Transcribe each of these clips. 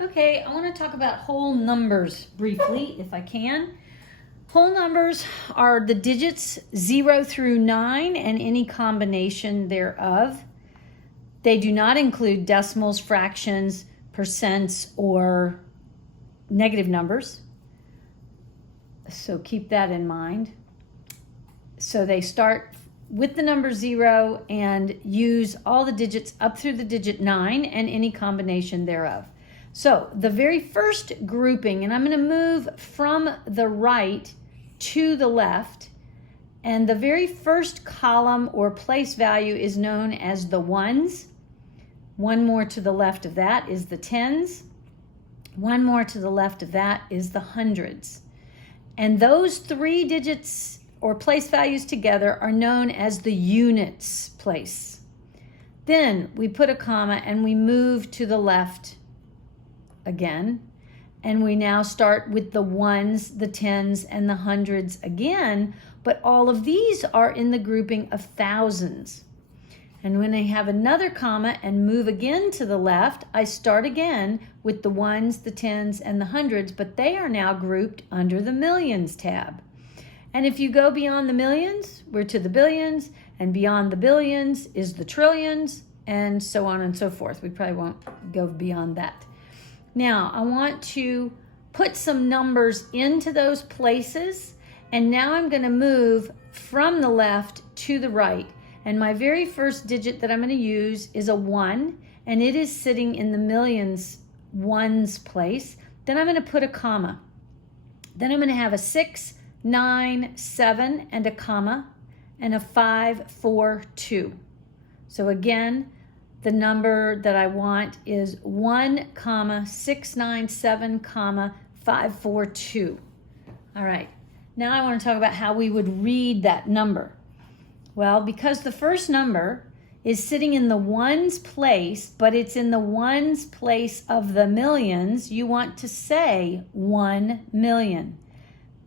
Okay, I want to talk about whole numbers briefly, if I can. Whole numbers are the digits 0 through 9 and any combination thereof. They do not include decimals, fractions, percents, or negative numbers. So keep that in mind. So they start with the number 0 and use all the digits up through the digit 9 and any combination thereof. So the very first grouping, and I'm going to move from the right to the left, and the very first column or place value is known as the ones. One more to the left of that is the tens. One more to the left of that is the hundreds. And those three digits or place values together are known as the units place. Then we put a comma and we move to the left again, and we now start with the ones, the tens, and the hundreds again, but all of these are in the grouping of thousands. And when I have another comma and move again to the left, I start again with the ones, the tens, and the hundreds, but they are now grouped under the millions tab. And if you go beyond the millions, we're to the billions, and beyond the billions is the trillions, and so on and so forth. We probably won't go beyond that. Now, I want to put some numbers into those places, and now I'm going to move from the left to the right. And my very first digit that I'm going to use is a 1, and it is sitting in the millions ones place. Then I'm going to put a comma. Then I'm going to have a 6, 9, 7, and a comma, and a 5, 4, 2. So again, the number that I want is 1, 6, 9, 7, 5, 4, 2. All right, now I want to talk about how we would read that number. Well, because the first number is sitting in the ones place, but it's in the ones place of the millions, you want to say 1 million.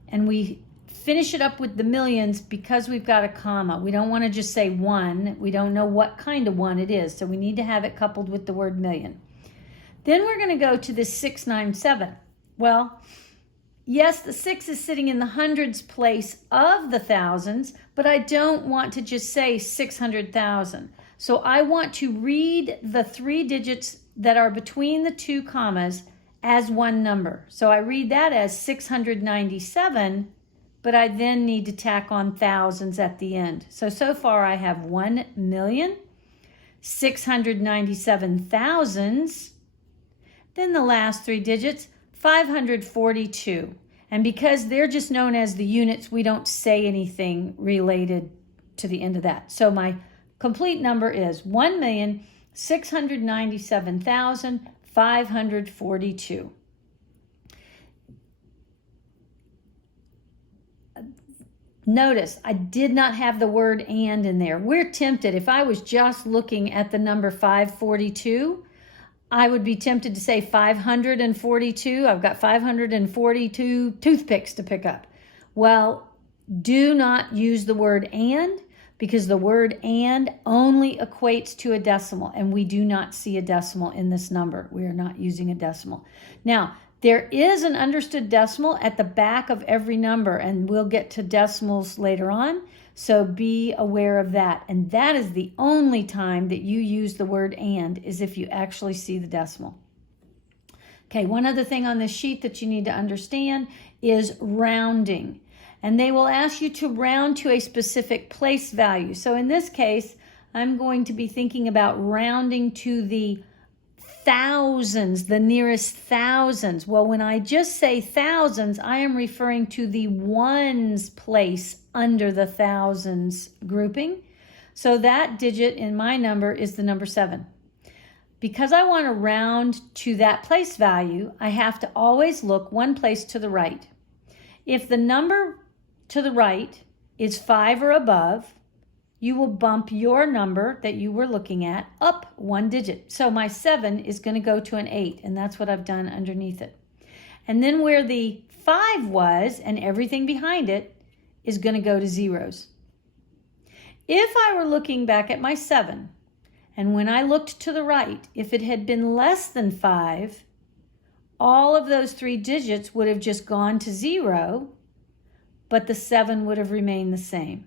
And we finish it up with the millions because we've got a comma. We don't want to just say 1. We don't know what kind of 1 it is, so we need to have it coupled with the word million. Then we're going to go to this 697. Well, yes, the 6 is sitting in the hundreds place of the thousands, but I don't want to just say 600,000. So I want to read the three digits that are between the two commas as one number. So I read that as 697, but I then need to tack on thousands at the end. So far I have 1,697,000. Then the last three digits, 542. And because they're just known as the units, we don't say anything related to the end of that. So my complete number is 1,697,542. Notice I did not have the word and in there. We're tempted, if I was just looking at the number 542, I would be tempted to say 542. I've got 542 toothpicks to pick up. Well, do not use the word and, because the word and only equates to a decimal, and we do not see a decimal in this number. We are not using a decimal. Now, there is an understood decimal at the back of every number, and we'll get to decimals later on, so be aware of that. And that is the only time that you use the word and, is if you actually see the decimal. Okay, one other thing on this sheet that you need to understand is rounding. And they will ask you to round to a specific place value. So in this case, I'm going to be thinking about rounding to the thousands, the nearest thousands. Well, when I just say thousands, I am referring to the ones place under the thousands grouping. So that digit in my number is the number 7. Because I want to round to that place value, I have to always look one place to the right. If the number to the right is 5 or above, you will bump your number that you were looking at up one digit. So my 7 is going to go to an 8, and that's what I've done underneath it. And then where the 5 was and everything behind it is going to go to zeros. If I were looking back at my 7, and when I looked to the right, if it had been less than 5, all of those 3 digits would have just gone to 0, but the 7 would have remained the same.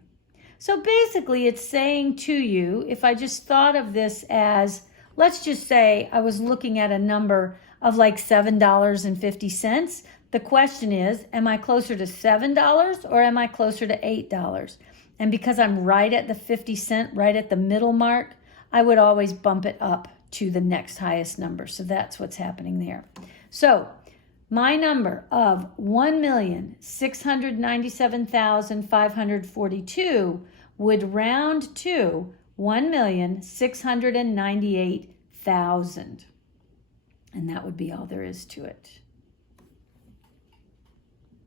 So basically it's saying to you, if I just thought of this as, let's just say I was looking at a number of like $7.50, the question is, am I closer to $7 or am I closer to $8? And because I'm right at the 50 cent, right at the middle mark, I would always bump it up to the next highest number. So that's what's happening there. So my number of 1,697,542 would round to 1,698,000. And that would be all there is to it.